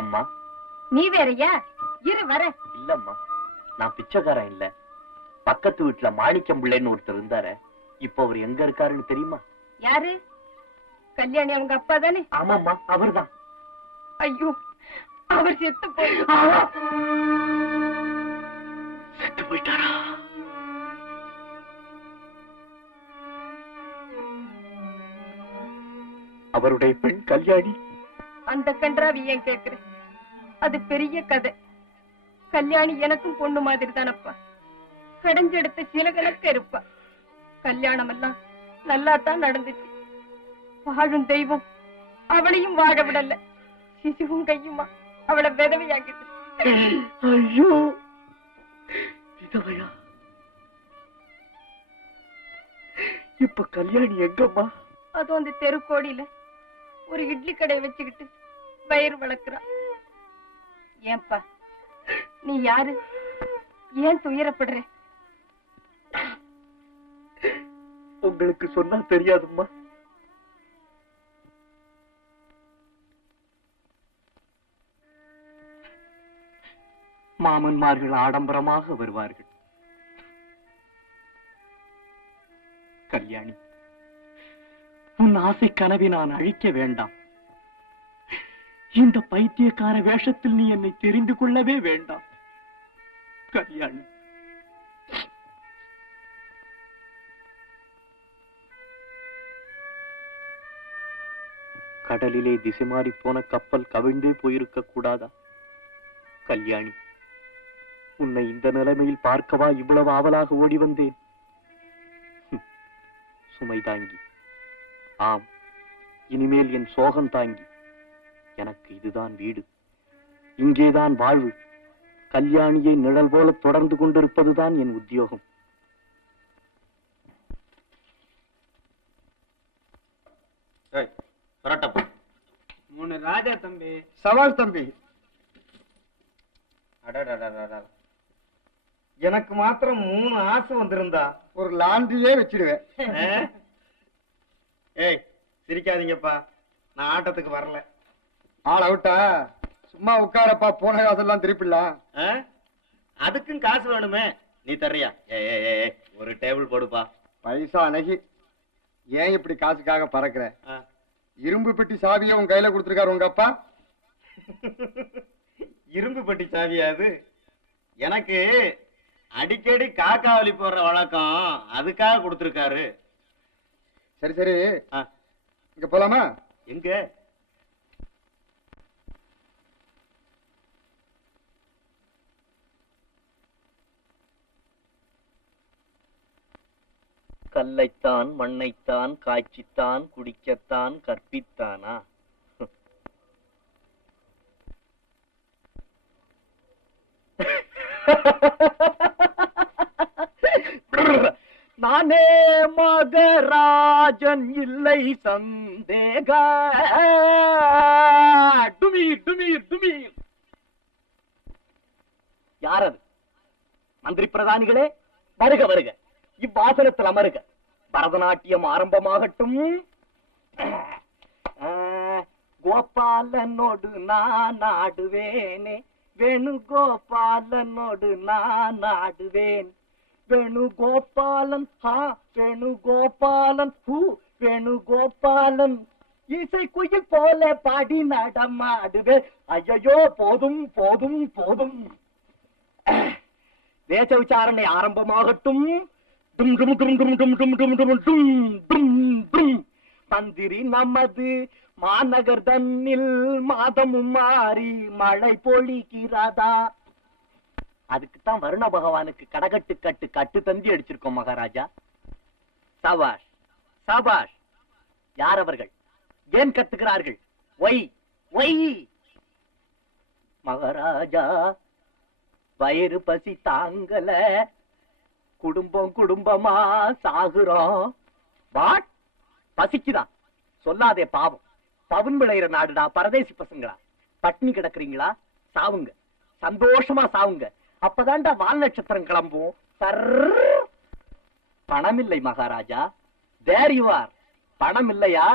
அம்மா நீ வேறயா? இரு வர. இல்லம்மா, நான் பிச்சைக்காரன் இல்ல. பக்கத்து வீட்டுல மாணிக்கம் பிள்ளைன்னு ஒருத்தர் இருந்தாரு. இப்ப அவர் எங்க இருக்காருன்னு தெரியுமா? யாரு? கல்யாணி அவங்க அப்பா தானே? ஆமாம்மா, அவர்தான். ஐயோ, அவர் செத்து போயிட்டாரா? அவருடைய பெண் கல்யாணி. அந்த கன்றாவி ஏன் கேக்குற? அது பெரிய கதை. கல்யாணி எனக்கும் பொண்ணு மாதிரி தானப்பா. கடைஞ்செடுத்த சில கணக்க இருப்பா. கல்யாணம் எல்லாம் நல்லா தான் நடந்துச்சு. வாழும் தெய்வம் அவளையும் வாழ விடல. சிசுவும் கையுமா அவளை விதவையாக்கிட்டு. ஐயோ, விதவையா? இப்ப கல்யாணி எங்கம்மா? அதுவும் அந்த தெருக்கோடியில ஒரு இட்லி கடையை வச்சுக்கிட்டு பயிர் வளர்க்கிறான். ஏன்பா, நீ யாரு? ஏன் துயரப்படுற? உங்களுக்கு சொன்னா தெரியாதும்மா. மாமன்மார்கள் ஆடம்பரமாக வருவார்கள். கல்யாணி, உன் ஆசை கனவை நான் அழிக்க வேண்டாம். இந்த பைத்தியக்கார வேஷத்தில் நீ என்னை தெரிந்து கொள்ளவே வேண்டாம். கல்யாணி, கடலிலே திசை மாறி போன கப்பல் கவிழ்ந்தே போயிருக்க கூடாதா? கல்யாணி, உன்னை இந்த நிலைமையில் பார்க்கவா இவ்வளவு ஆவலாக ஓடி வந்தேன்? சுமை தாங்கி, ஆம், இனிமேல் என் சோகம் தாங்கி. எனக்கு இதுதான் வீடு, இங்கேதான் வாழ்வு. கல்யாணியை நிழல் போல தொடர்ந்து கொண்டிருப்பதுதான் என் உத்தியோகம். மூணு ராஜா தம்பி, சவால் தம்பி. எனக்கு மாத்திரம் 3 ஆசை வந்திருந்தா ஒரு லாண்டியே வச்சிடுவேன். ஏய், சிரிக்காதீங்கப்பா, நான் ஆட்டத்துக்கு வரல. ஆள் அவுட்டா? சும்மா உட்காரப்பா, போன காசெல்லாம் திருப்பிடலாம். அதுக்கும் காசு வேணுமே, நீ தர்றியா? ஒரு டேபிள் போடுப்பா. பைசா அழகி, ஏன் இப்படி காசுக்காக பறக்குற? இரும்பு பெட்டி சாவியை உன் கையில கொடுத்துருக்காரு உங்க அப்பா. இரும்பு பெட்டி சாவியா அது? எனக்கு அடிக்கடி காக்காவலி போடுற வழக்கம், அதுக்காக கொடுத்துருக்காரு. சரி சரி, இங்க போலாமா? எங்க? கல்லைத்தான் மண்ணைத்தான் காய்ச்சித்தான் குடிக்கத்தான் கற்பித்தானா? நானே மகராஜன் இல்லை சந்தேக. டுமீர் டுமீர் டுமீர். யார் அது? மந்திரி பிரதானிகளே, வருக வருக, இவ்வாசனத்தில் அமருக. பரதநாட்டியம் ஆரம்பமாகட்டும். கோபாலனோடு நான் ஆடுவேனே, வேணுகோபாலனோடு நான் ஆடுவேன். வேணுகோபாலன், ஹா வேணுகோபாலன், ஹூ வேணுகோபாலன், இசை குயில் போல பாடி நடமாடுவேன். ஐயோ, போதும் போதும் போதும். தேச விசாரணை ஆரம்பமாகட்டும். டும் டும் டும் டும் டும் டும் டும் டும் டும் டும் டும். மந்திரி நமது மாநகர் தன்னில் மாதமும் மாறி மழை பொழிகிறதா? அதுக்குத்தான் வருண பகவானுக்கு கடகட்டு கட்டு கட்டு தந்தி அடிச்சிருக்கோம் மகாராஜா. சாபாஷ் சாபாஷ். யார் அவர்கள்? ஏன் கத்துக்கிறார்கள்? Y Y. மகாராஜா, வயிறு பசி தாங்கல, குடும்பம் குடும்பமா சாகுறோம். வாட்? பசிக்குதான்? சொல்லாதே பாவம். பவுன் விளையிற நாடுடா, பரதேசி பசங்களா. பட்னி கிடக்குறீங்களா? சாவுங்க, சந்தோஷமா சாவுங்க. அப்பதான்டா வால் நட்சத்திரம் கிளம்பும். பணம் இல்லை மகாராஜா. There you are. பணம் இல்லையா?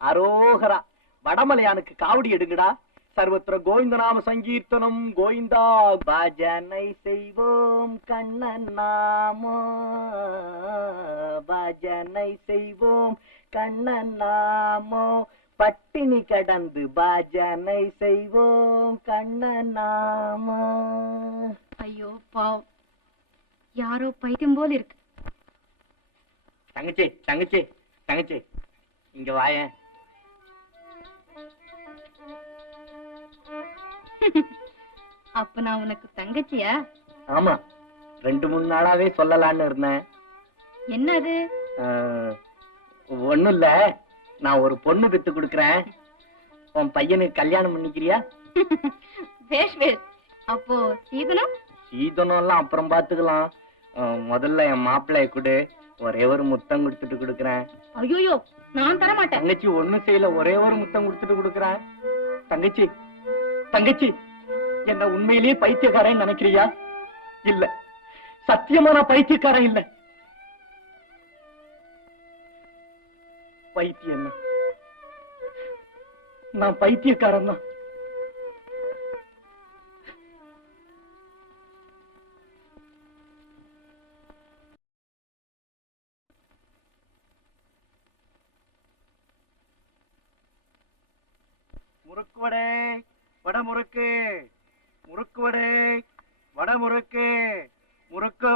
அரோகரா. வடமலையானுக்கு காவடி எடுங்கடா. சர்வத்திர கோவிந்த நாம சங்கீர்த்தனம் கோவிந்தா. பஜனை செய்வோம் கண்ணன் நாமோ, பஜனை செய்வோம் கண்ணன் நாமோ, பட்டினி கடந்து பஜனை செய்வோம் கண்ணன் நாமோ. ஐயோ பாவம், யாரோ பைத்தியம் போல இருக்கு. தங்கச்சி தங்கச்சி தங்கச்சி, இங்க வாயேன். அப்ப நான் உனக்கு தங்கச்சியா? ஆமா, 2-3 நாளாவே சொல்லலான்னு இருந்தேன். என்னது? ஒண்ணும் இல்ல, நான் ஒரு பொண்ணு பெத்து கொடுக்கறேன். உன் பையனுக்கு கல்யாணம் பண்ணிக்கிறியா? வேஷ் வேஷ். அப்போ சீதனம்? சீதனம் எல்லாம் அப்புறம் பாத்துக்கலாம். முதல்ல என் மாப்பிள்ளைய கொடு, ஒரே ஒரு முத்தம் கொடுத்துட்டு கொடுக்கறேன். ஐயோ, நான் தர மாட்டேன். தங்கச்சி ஒண்ணும் செய்யல, ஒரே ஒரு முத்தம் கொடுத்துட்டு கொடுக்கறேன். தங்கச்சி தங்கச்சி, என்ன உண்மையிலேயே பைத்தியக்காரன் நினைக்கிறியா? இல்ல, சத்தியமா நான் பைத்தியக்காரன் இல்ல. பைத்தியம் என்ன? நான் பைத்தியக்காரன் தான். முறுக்கு வடை, வட முறுக்கு, முறுக்கு வடை, வட முறுக்கு, முறுக்கு.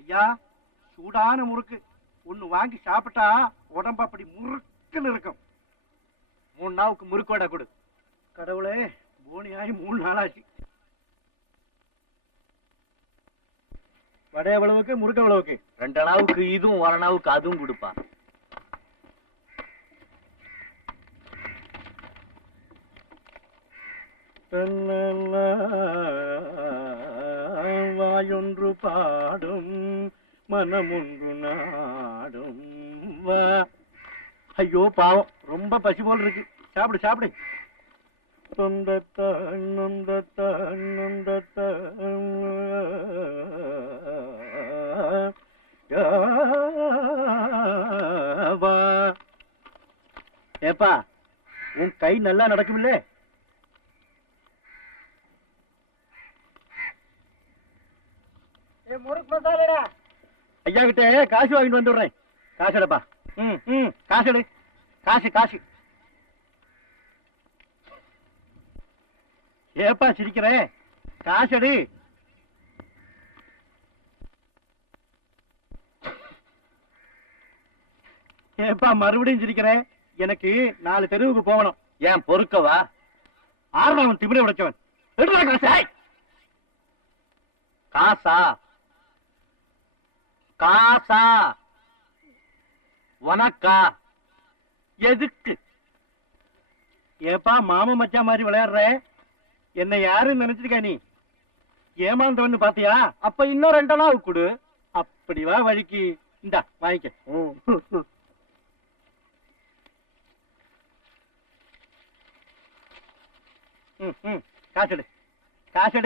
ஐயா, சூடான முறுக்கு ஒண்ணு வாங்கி சாப்பிட்டா உடம்பு அப்படி முறுக்குன்னு இருக்கும். 3 நாவுக்கு முறுக்கு வடை கொடு. கடவுளே, போனியாயி 3 நாளாச்சு. வடை எவ்வளவுக்கு, முறுக்கு எவ்வளவுக்கு? 2 நாவுக்கு இதுவும் 1 நாவுக்கு அதுவும் கொடுப்பா. வாயொன்று பாடும் மனமொன்று நாடும் வா. ஐயோ பாவம், ரொம்ப பசி போல் இருக்கு. சாப்பிடு சாப்பிடு. தொந்தத்தான் நொந்தத்தான் நொந்தத்தான். வா. ஏப்பா, உன் கை நல்லா நடக்குமில்ல? முறுக்கு மசாலடா. ஐயா கிட்ட காசு வாங்கிட்டு வந்துடுறேன். காசு எடுப்பா. காசு எடு. காசு காசு. ஏப்பா சிரிக்கிறேன்? காசு எடு. ஏப்பா மறுபடியும் சிரிக்கிறேன்? எனக்கு 4 தெருவுக்கு போகணும். ஏன் பொறுக்கவா? ஆறுனவன் திமிரை உடைச்சவன். எடுறா காசு. காசா? காசா? உனக்கா? எதுக்கு? ஏப்பா மாம மச்சா மாதிரி விளையாடுற? என்ன யாருன்னு நினைச்சிருக்க நீ? ஏமாந்தவன்னு பாத்தியா? அப்ப இன்னும் 2 நாள் கொடு. அப்படி வா வழிக்கு. இந்தா வாங்கிக்க. காசு காசு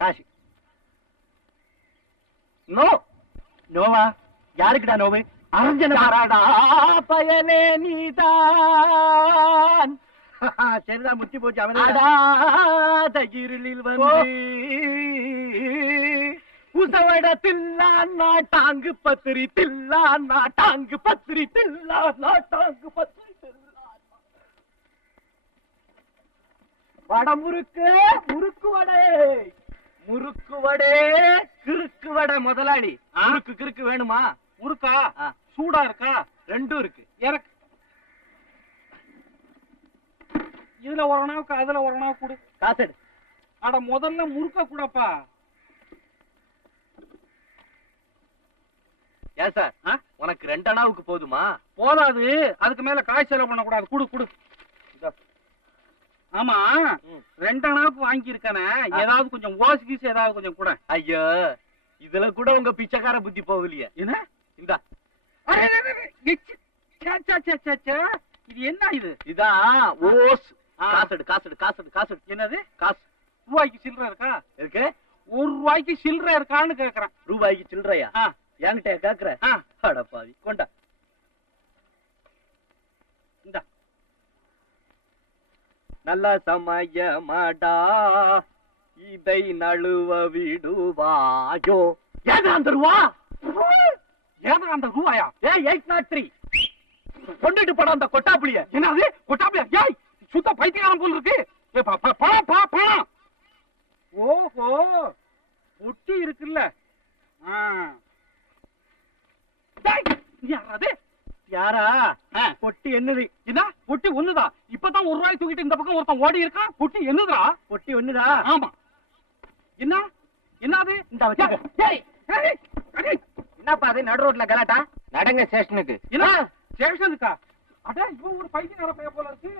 காசு. நோ நோவா? யாருக்குடா நோவு? அரஞ்சனடா பயனே நீதான். சரிதான், முத்தி போச்சு. அவன் இருளில் வந்து உசவட தில்லான்னா டாங்கு பத்திரி, தில்லான்னா டாங்கு பத்திரி, தில்லான்னா டாங்கு பத்திரி. வட முறுக்கு, முறுக்கு வடை, முறுக்கு வடை, கிறுக்கு வடை. முதலாளி, முறுக்கு கிறுக்கு வேணுமா? முறுக்கா? சூடா இருக்கா? 2 இருக்கு. எனக்கு இதுல 1 நாவுக்கு அதுல 1 நாவுக்கு கொடு. காசு. அட முதல்ல முறுக்க கூடப்பா. ஏன் சார், உனக்கு 2 நாவுக்கு போதுமா? போதாது, அதுக்கு மேல காசு செலவு பண்ண கூடாது. குடு குடு. ஆமா, 2 நாவுக்கு வாங்கி இருக்கானே, ஏதாவது கொஞ்சம் ஓசி கீசு ஏதாவது கொஞ்சம் கூட. ஐயோ, இதுல கூட உங்க பிச்சைக்கார புத்தி போகலையே. என்ன இந்த? இது என்ன இது? இதான் ஓஸ். காசு காசு காசு காசு. என்னது காசு? ரூபாய்க்கு சில்லறை இருக்கா? இருக்கு. 1 ரூபாய்க்கு சில்லறை இருக்கான்னு கேக்குறேன். ரூபாய்க்கு சில்லறையா? என்கிட்ட கேக்குறேன். அடப்பாவி, கொண்டா. இந்தா. நல்ல சமயமடா இதை நழுவ விடுவாயோ. ஏதா அந்த ரூபா? ஏதா அந்த ரூபாயா? 803 கொண்டுட்டு போட அந்த கொட்டாப்புளிய. என்னது கொட்டாப்புளியா? ஏய் சுத்த பைத்தியக்காரன் போல இருக்கு. பணம். ஓஹோ பொட்டி இருக்குல்ல. யாராது? யாரா? பொட்டி என்னது? என்ன பொட்டி ஒண்ணுதா? இப்பதான் ₹1 தூக்கிட்டு இந்த பக்கம் ஒருத்தன் ஓடி இருக்கான். பொட்டி என்னதுடா? பொட்டி ஒண்ணுதா? ஆமா. என்ன என்னது? இந்த என்னப்பா அது நடு ரோட்ல கலாட்டா? நடங்க ஸ்டேஷனுக்கு. என்ன ஸ்டேஷனுக்கா? அட இவன் ஒரு பைத்தியக்கார பையன் போல இருக்கு.